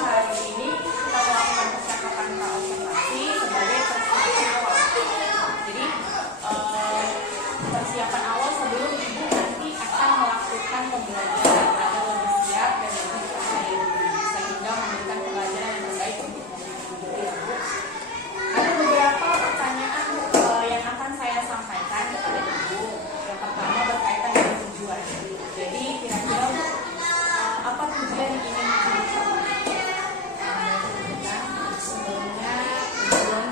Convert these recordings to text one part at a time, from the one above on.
hari ini kita melakukan percakapan praobservasi sebagai persiapan awal. Jadi persiapan awal sebelum ibu nanti akan melakukan pembelajaran agar lebih siap dan lebih percaya diri sehingga memberikan pelajaran yang terbaik untuk ibu. Ada beberapa pertanyaan yang akan saya sampaikan kepada ibu. Yang pertama berkaitan dengan tujuan. Jadi kira-kira apa tujuan yang ingin ibu capai? Sebelumnya tujuan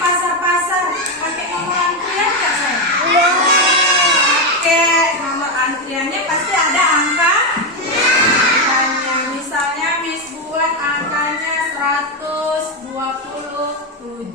pasar-pasar pakai nomor antrian nggak sayang? Pakai nomor antriannya pasti ada angkanya. Misalnya Miss buat angkanya 127.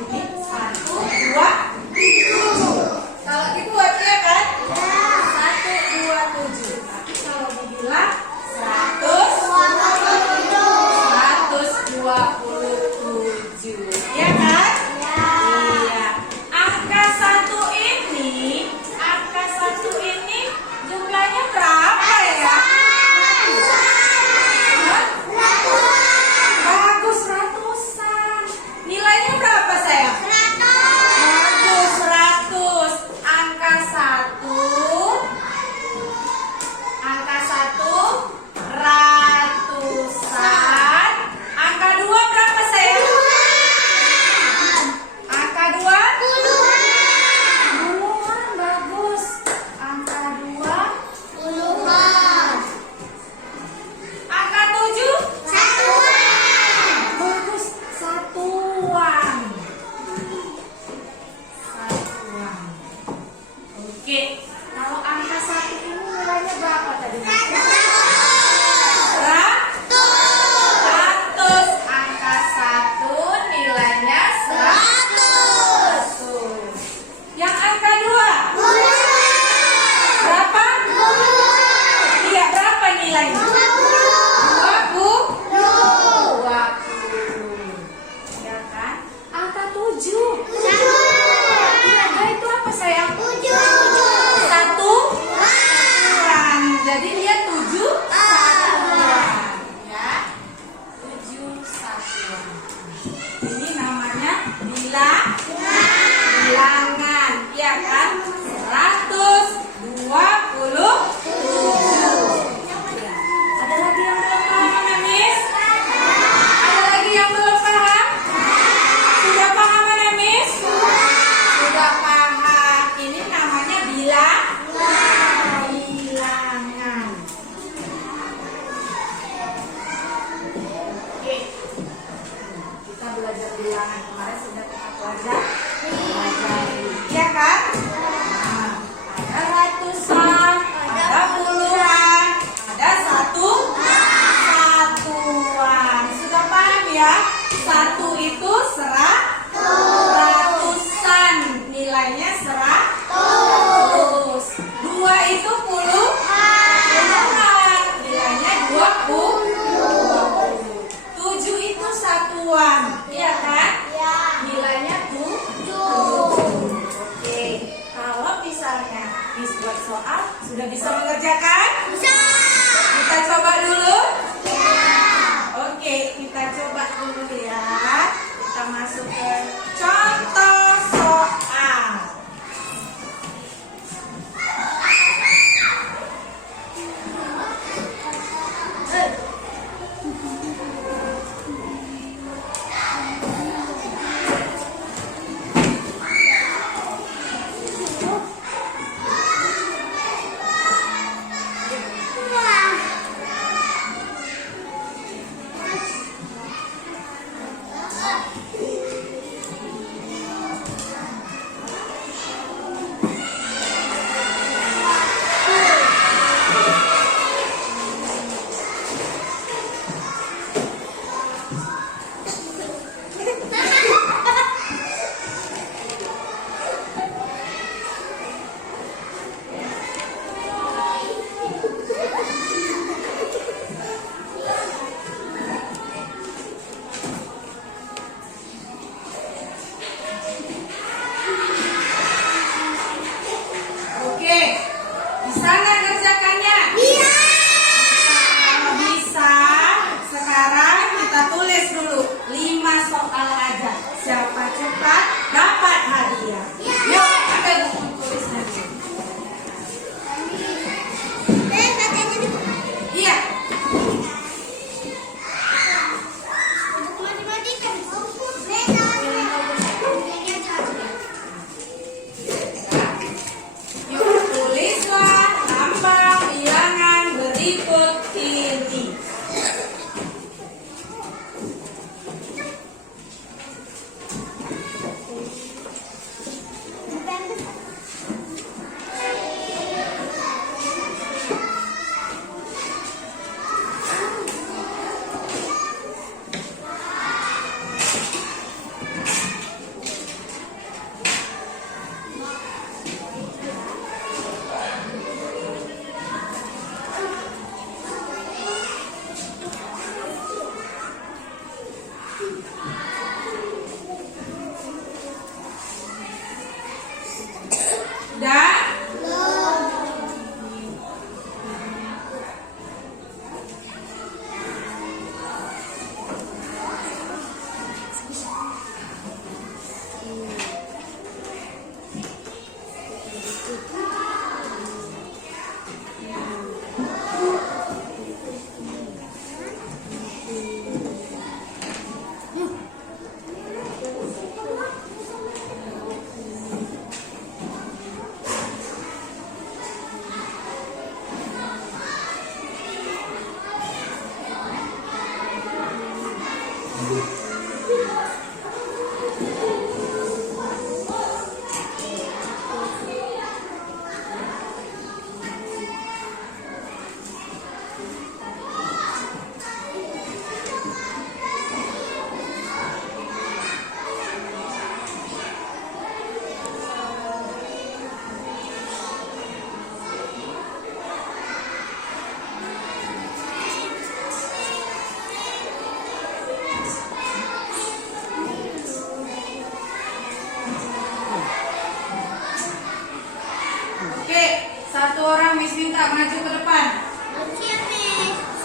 Ini 1, 2, 7. Kalau gitu artinya kan 127. Tapi kalau dibilang 127, ya kan? Iya. Angka 1 ini jumlahnya berapa ya? Bagus, ratusan. Nilainya berapa sayang? Bagus, 100. Angka 1 ratusan. Angka 2 berapa sayang? Angka 2 puluhan. Bagus. Angka 2 puluhan. Angka 7 bagus, satuan. Oke, kalau angka 1 ini nilainya berapa tadi? 100. Angka 1 nilainya 100. Yang angka 2 berapa? Iya, berapa nilainya? 20. Ya kan? Angka 7. Iya, itu apa sayang? 1 satuan. Jadi dia 7 satuan. Ya. 7 satuan. Ini namanya bilangan. Iya kan? 127.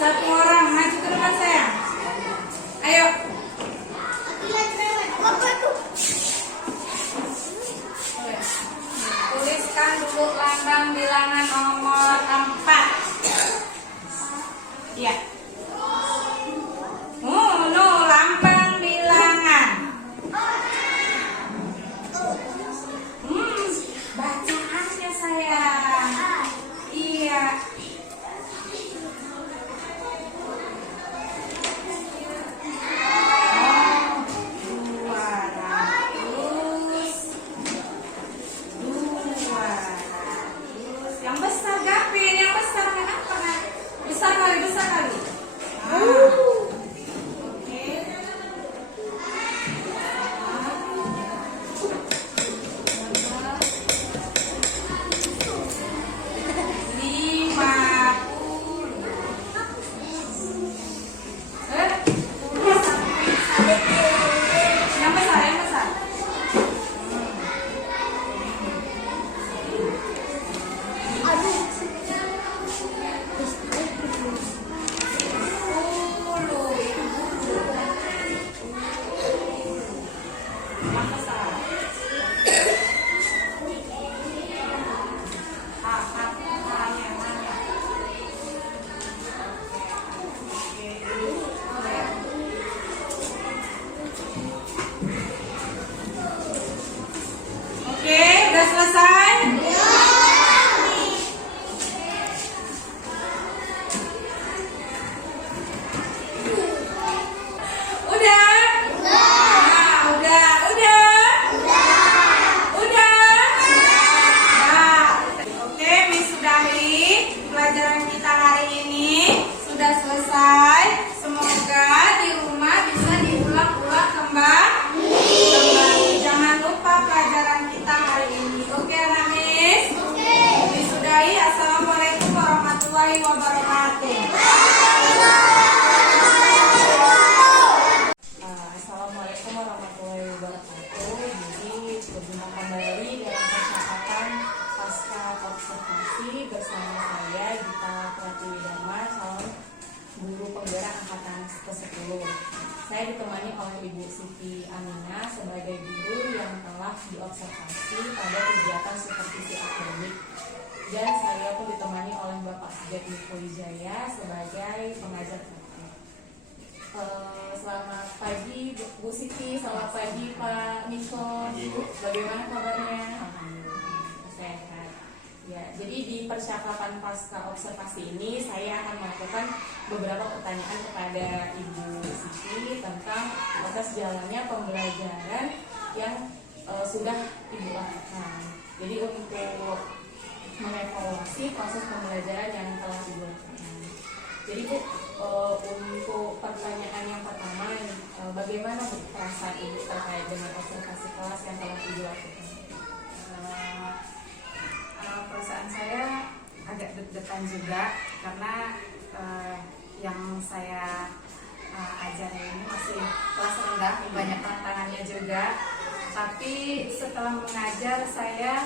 Satu orang maju ke depan saya. Ayo. Tuliskan dulu lambang bilangan nomor 4. Iya. No, lambang bilangan. Bacaannya sayang. Iya. Yang besar Gapin, yang besar kenapa kan? Besar kali. Oke. 50. Yang besar. Oke, udah selesai? Udah? Nah, udah. Nah, oke, Miss sudahi pelajaran kita hari ini. Sudah selesai. Semoga di rumah bisa diulang-ulang kembali. Jangan lupa pelajaran kita hari ini. Oke, anak Miss? Oke. Disudahi. Assalamualaikum warahmatullahi wabarakatuh. Assalamualaikum warahmatullahi wabarakatuh. Jadi berjumpa kembali dalam percakapan pasca observasi bersama saya Gita Pratiwi Dharma, calon guru penggerak angkatan ke-10. Saya ditemani oleh Ibu Siti Aminah sebagai guru yang telah diobservasi pada kegiatan supervisi akademik, dan saya pun ditemani oleh Bapak Sejat Miko Wijaya sebagai pengajar praktek. Selamat pagi Bu Siti, selamat pagi Pak Miko. Bagaimana kabarnya? Alhamdulillah sehat. Ya, jadi di percakapan pasca observasi ini saya akan melakukan beberapa pertanyaan kepada Ibu Siti tentang proses jalannya pembelajaran yang sudah Ibu lakukan. Jadi untuk mengevaluasi proses pembelajaran yang telah Ibu lakukan. Jadi Bu, untuk pertanyaan yang pertama, bagaimana Bu perasaan Ibu terkait dengan observasi kelas yang telah Ibu lakukan? Perasaan saya agak deg-degan juga karena yang saya ajari ini masih kelas rendah, banyak tantangannya juga. Tapi setelah mengajar saya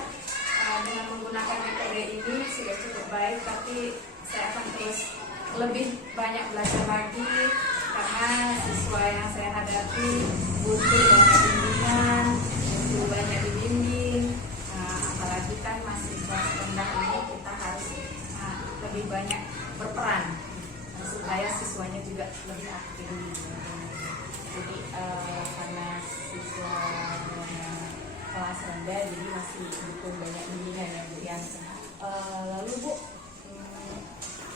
dengan menggunakan metode ini sudah cukup baik, tapi saya akan terus lebih banyak belajar lagi karena siswa yang saya hadapi butuh banyak bimbingan, butuh banyak dibimbing. Apalagi kan masih kelas rendah ini kita harus lebih banyak berperan supaya siswanya juga lebih aktif. Jadi karena siswa kelas rendah jadi masih butuh banyak bimbingan ya Bu ya. Lalu Bu,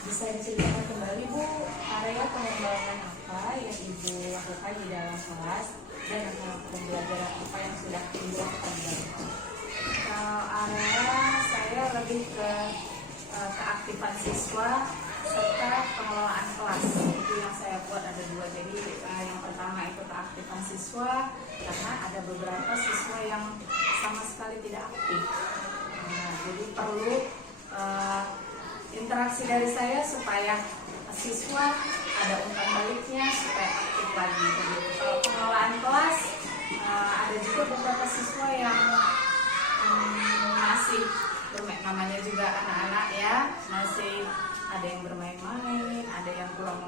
bisa diceritakan kembali Bu, area pengembangan apa yang Ibu lakukan di dalam kelas dan pembelajaran apa yang sudah Ibu lakukan di dalam kelas? Kalau area saya lebih ke keaktifan siswa serta pengelolaan kelas. Itu yang saya buat ada dua. Jadi yang pertama itu keaktifan siswa karena ada beberapa siswa yang sama sekali tidak aktif. Jadi perlu interaksi dari saya supaya siswa ada umpan baliknya supaya aktif lagi. Kalau pengelolaan kelas ada juga beberapa siswa yang masih namanya juga anak-anak ya, masih ada yang bermain-main, ada yang kurang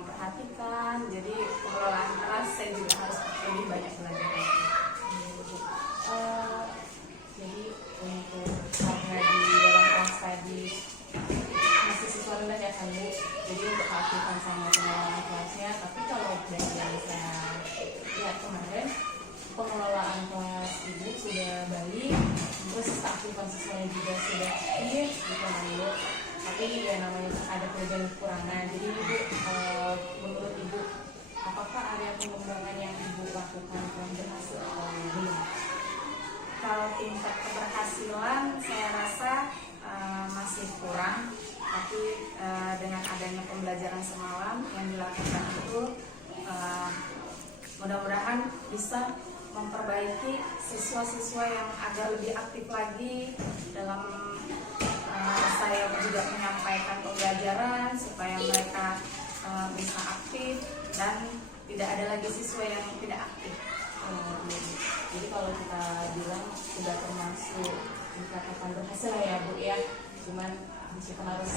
dilakukan sama pengelolaan kelasnya. Tapi kalau dari yang saya lihat kemarin, pengelolaan kelas ibu sudah baik, terus keaktifan siswanya juga sudah aktif gitu kan ibu. Tapi ya namanya ada kelebihan kekurangan. Jadi ibu, menurut ibu, apakah area pengembangan yang ibu lakukan telah berhasil atau belum? Kalau tingkat keberhasilan saya rasa masih kurang, tapi dengan adanya pembelajaran semalam yang dilakukan itu mudah-mudahan bisa memperbaiki siswa-siswa yang agak lebih aktif lagi dalam saya juga menyampaikan pembelajaran supaya mereka bisa aktif dan tidak ada lagi siswa yang tidak aktif. Jadi kalau kita bilang sudah termasuk dikatakan berhasil ya Bu ya, cuman kita harus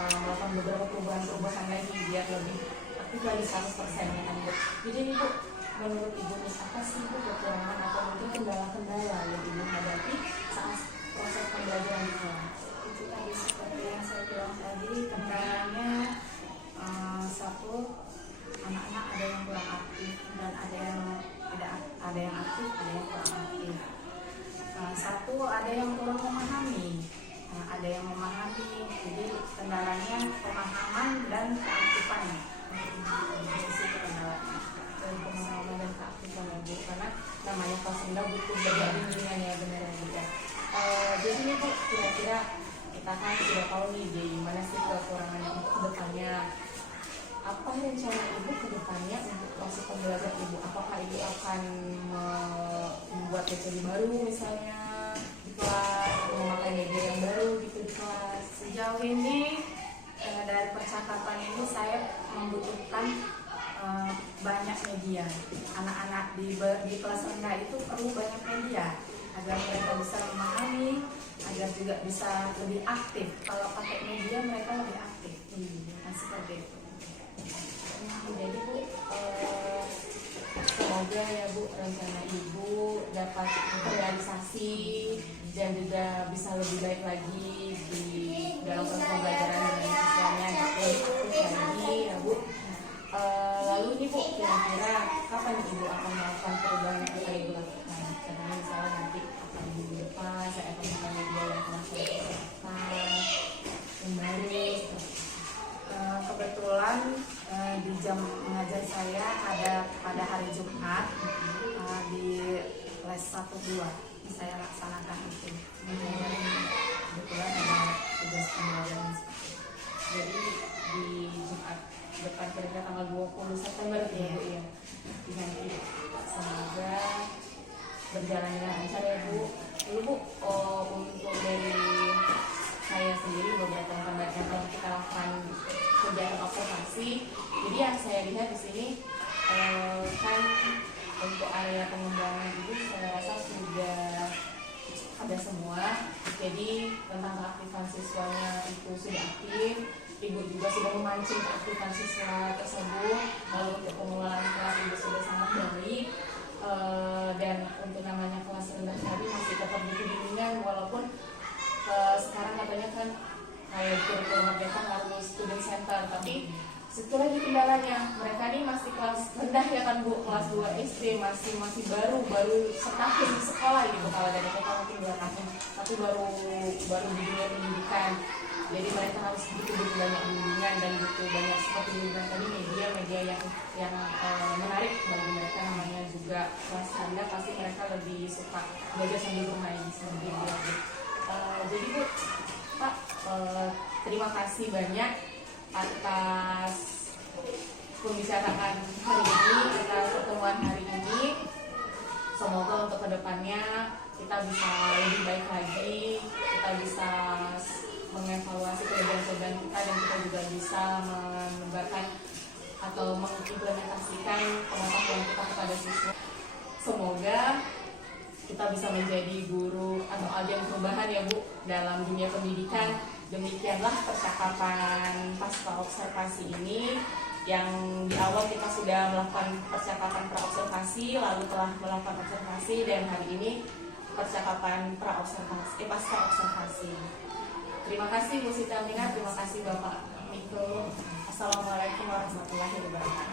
melakukan beberapa perubahan lagi biar lebih aktif lagi 100% ya kan Bu. Jadi ini Bu, menurut Ibu nih apa sih Bu kekurangan atau mungkin kendala-kendala yang Ibu hadapi saat proses pembelajaran di kelas? Itu tadi seperti yang saya bilang tadi, kendalanya satu, anak-anak ada yang kurang aktif dan ada yang tidak, ada yang aktif, ada yang kurang aktif. Satu, ada yang kurang memahami, ada yang memahami. Jadi kendalanya pemahaman dan keaktifannya. Di situ kendalanya. Dan pemahaman dan keaktifan ya Bu, karena namanya kelas rendah butuh belajar bimbingan ya benar ya Bu ya. Jadi ini Bu, kira-kira kita kan sudah tahu nih di mana sih kekurangan yang untuk kedepannya. Apa rencana Ibu ke depannya untuk proses pembelajaran Ibu? Apakah Ibu akan membuat metode baru misalnya di kelas, memakai media yang baru gitu di kelas? Sejauh ini dari percakapan ini saya membutuhkan banyak media. Anak-anak di kelas rendah itu perlu banyak media agar mereka bisa memahami, agar juga bisa lebih aktif. Kalau pakai media mereka lebih aktif. Kan seperti itu. Jadi Bu, semoga ya Bu rencana Ibu dapat terrealisasi dan juga bisa lebih baik lagi di dalam proses pembelajaran dengan siswanya lebih aktif lagi ya Bu. Lalu ini Bu, kira-kira kapan Ibu akan melakukan perubahan yang akan Ibu lakukan? Contohnya misalnya nanti akan di minggu depan saya akan melakukan media yang telah saya lakukan yang baru. Kebetulan di jam mengajar saya ada pada hari Jumat di les 1-2 saya laksanakan itu. Kebetulan ada tugas pembelajaran. Jadi di Jumat depan kira-kira tanggal 20 September ya Bu ya. Nanti semoga berjalan dengan lancar ya Bu. Lalu Bu, untuk dari saya sendiri beberapa yang telah kita lakukan kegiatan observasi. Jadi yang saya lihat di sini kan untuk area pengembangan itu saya rasa sudah ada semua. Jadi tentang keaktifan siswanya itu sudah aktif. Ibu juga sudah memancing keaktifan siswa tersebut. Lalu untuk pengelolaan kelas Ibu sudah sangat baik. Dan untuk namanya kelas rendah tadi masih tetap butuh bimbingan walaupun sekarang katanya kan kayak kurikulum merdeka harus student center, tapi satu lagi kendalanya mereka ini masih kelas rendah ya kan Bu, kelas 2 SD masih baru setahun di sekolah gitu. Kalau dari mereka mungkin 2 tahun, tapi baru di dunia pendidikan. Jadi mereka harus butuh banyak bimbingan dan butuh banyak seperti bimbingan tadi media yang menarik bagi mereka. Namanya juga kelas rendah pasti mereka lebih suka belajar sambil bermain seperti itu. Jadi Bu, Pak, terima kasih banyak atas pembicaraan hari ini, atas pertemuan hari ini. Semoga untuk kedepannya kita bisa lebih baik lagi, kita bisa mengevaluasi kelebihan-kelebihan kita dan kita juga bisa menebarkan atau mengimplementasikan pengetahuan kita kepada siswa. Semoga kita bisa menjadi guru atau agen perubahan ya Bu dalam dunia pendidikan. Demikianlah percakapan pasca observasi ini, yang di awal kita sudah melakukan percakapan pra-observasi, lalu telah melakukan observasi, dan hari ini percakapan pasca observasi. Terima kasih Bu Siti Aminah, terima kasih Bapak Miko. Wassalamualaikum warahmatullahi wabarakatuh.